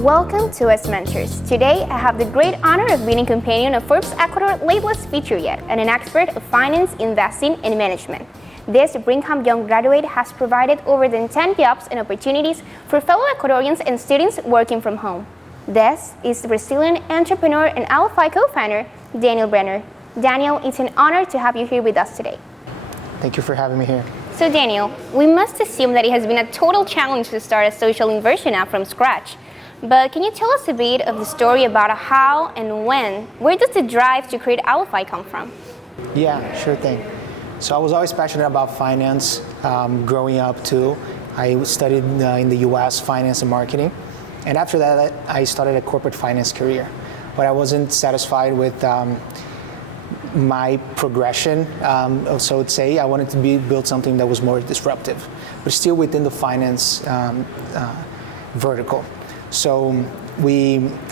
Welcome to us Mentors. Today, I have the great honor of being a companion of Forbes Ecuador Labelist Feature Yet and an expert of finance, investing, and management. This Brigham Young graduate has provided over than 10 jobs and opportunities for fellow Ecuadorians and students working from home. This is the Brazilian entrepreneur and ALEFI co-founder, Daniel Brenner. Daniel, it's an honor to have you here with us today. Thank you for having me here. So Daniel, we must assume that it has been a total challenge to start a social inversion app from scratch. But can you tell us a bit of the story about how and when? Where does the drive to create ALEFI come from? Yeah, sure thing. So I was always passionate about finance growing up too. I studied in the U.S. finance and marketing. And after that, I started a corporate finance career. But I wasn't satisfied with my progression. So I'd say I wanted to build something that was more disruptive, but still within the finance vertical. So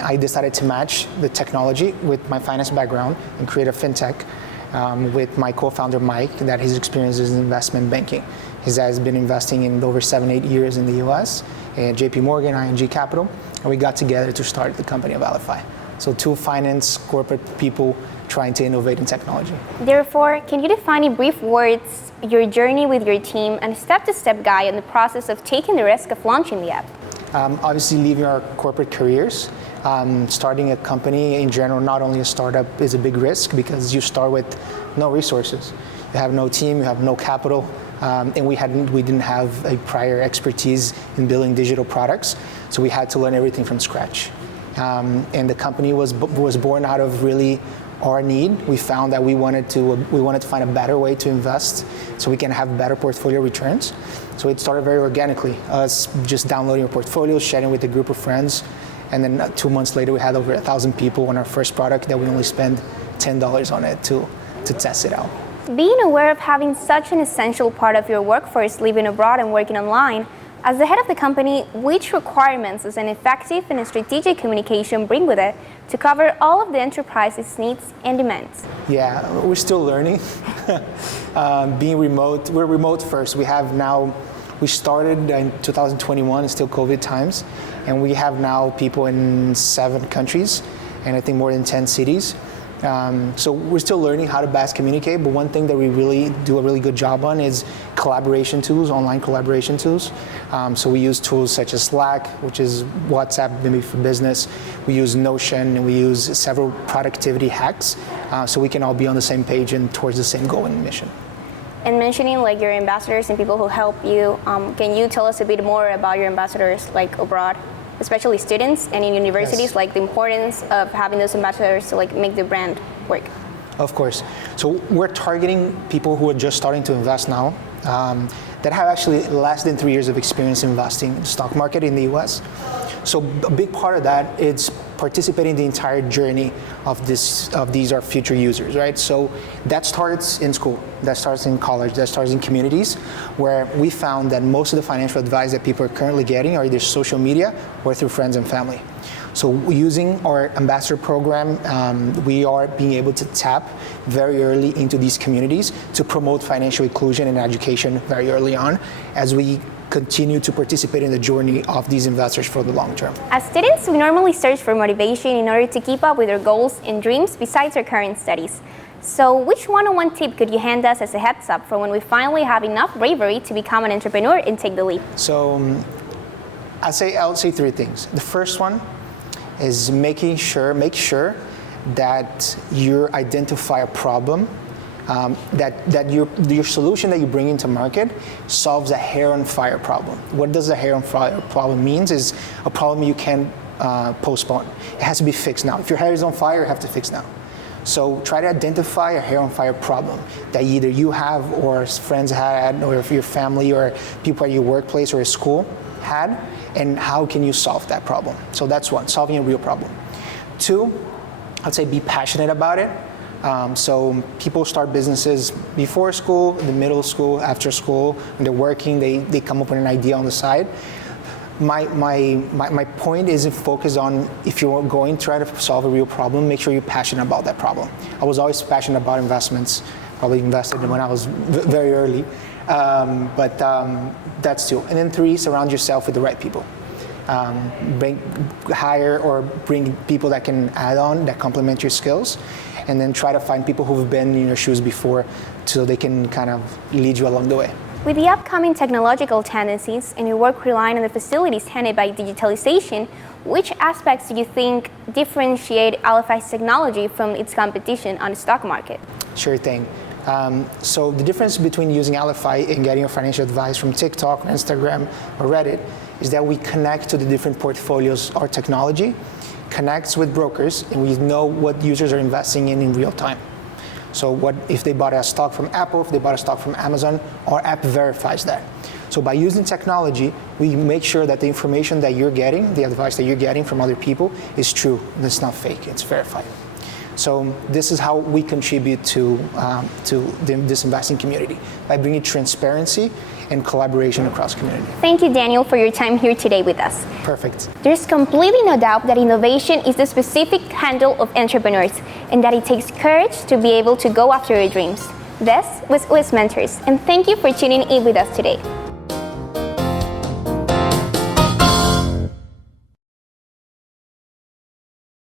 I decided to match the technology with my finance background and create a fintech with my co-founder Mike, that his experience is in investment banking. He has been investing in over 7-8 years in the US, at JP Morgan, ING Capital, and we got together to start the company of ALEFI. So two finance corporate people trying to innovate in technology. Therefore, can you define in brief words your journey with your team and step-to-step guide in the process of taking the risk of launching the app? Obviously, leaving our corporate careers, starting a company in general, not only a startup, is a big risk because you start with no resources. You have no team, you have no capital, and we didn't have a prior expertise in building digital products, so we had to learn everything from scratch. And the company was born out of really our need. We found that we wanted to find a better way to invest so we can have better portfolio returns. So it started very organically, us just downloading a portfolio, sharing with a group of friends, and then 2 months later we had over 1,000 people on our first product that we only spent $10 on it to test it out. Being aware of having such an essential part of your workforce living abroad and working online, as the head of the company, which requirements does an effective and strategic communication bring with it to cover all of the enterprise's needs and demands? Yeah, we're still learning. Being remote, we're remote first. We started in 2021, it's still COVID times, and we have now people in 7 countries and I think more than 10 cities. So we're still learning how to best communicate, but one thing that we really do a really good job on is collaboration tools, online collaboration tools. So we use tools such as Slack, which is WhatsApp maybe for business. We use Notion, and we use several productivity hacks, so we can all be on the same page and towards the same goal and mission. And mentioning like your ambassadors and people who help you, can you tell us a bit more about your ambassadors like abroad? Especially students and in universities, yes. Like the importance of having those ambassadors to like make the brand work. Of course. So we're targeting people who are just starting to invest now, that have actually less than 3 years of experience investing in the stock market in the US. So a big part of that is participating in the entire journey of these are future users, right? So that starts in school, that starts in college, that starts in communities, where we found that most of the financial advice that people are currently getting are either social media or through friends and family. So using our ambassador program, we are being able to tap very early into these communities to promote financial inclusion and education very early on as we continue to participate in the journey of these investors for the long term. As students, we normally search for motivation in order to keep up with our goals and dreams besides our current studies. So which one-on-one tip could you hand us as a heads up for when we finally have enough bravery to become an entrepreneur and take the leap? So I'll say 3 things. The first one is make sure that you identify a problem, that your solution that you bring into market solves a hair on fire problem. What does a hair on fire problem means is a problem you can postpone. It has to be fixed now. If your hair is on fire, you have to fix now. So try to identify a hair on fire problem that either you have or friends had, or if your family or people at your workplace or at school had, and how can you solve that problem? So that's one, solving a real problem. 2, I'd say be passionate about it. So people start businesses before school, in the middle school, after school. When they're working, they come up with an idea on the side. My point isn't focused on if you're going to try to solve a real problem, make sure you're passionate about that problem. I was always passionate about investments, probably invested when I was very early, but that's 2. And then 3, surround yourself with the right people. hire or bring people that can add on, that complement your skills, and then try to find people who've been in your shoes before so they can kind of lead you along the way. With the upcoming technological tendencies and your work relying on the facilities handled by digitalization, which aspects do you think differentiate ALEFI's technology from its competition on the stock market? Sure thing. So the difference between using ALEFI and getting your financial advice from TikTok, or Instagram, or Reddit is that we connect to the different portfolios. Our technology connects with brokers, and we know what users are investing in real time. So what if they bought a stock from Apple, if they bought a stock from Amazon, our app verifies that. So by using technology, we make sure that the information that you're getting, the advice that you're getting from other people is true, and it's not fake, it's verified. So this is how we contribute to this investing community, by bringing transparency and collaboration across the community. Thank you, Daniel, for your time here today with us. Perfect. There's completely no doubt that innovation is the specific handle of entrepreneurs, and that it takes courage to be able to go after your dreams. This was UEES Mentors, and thank you for tuning in with us today.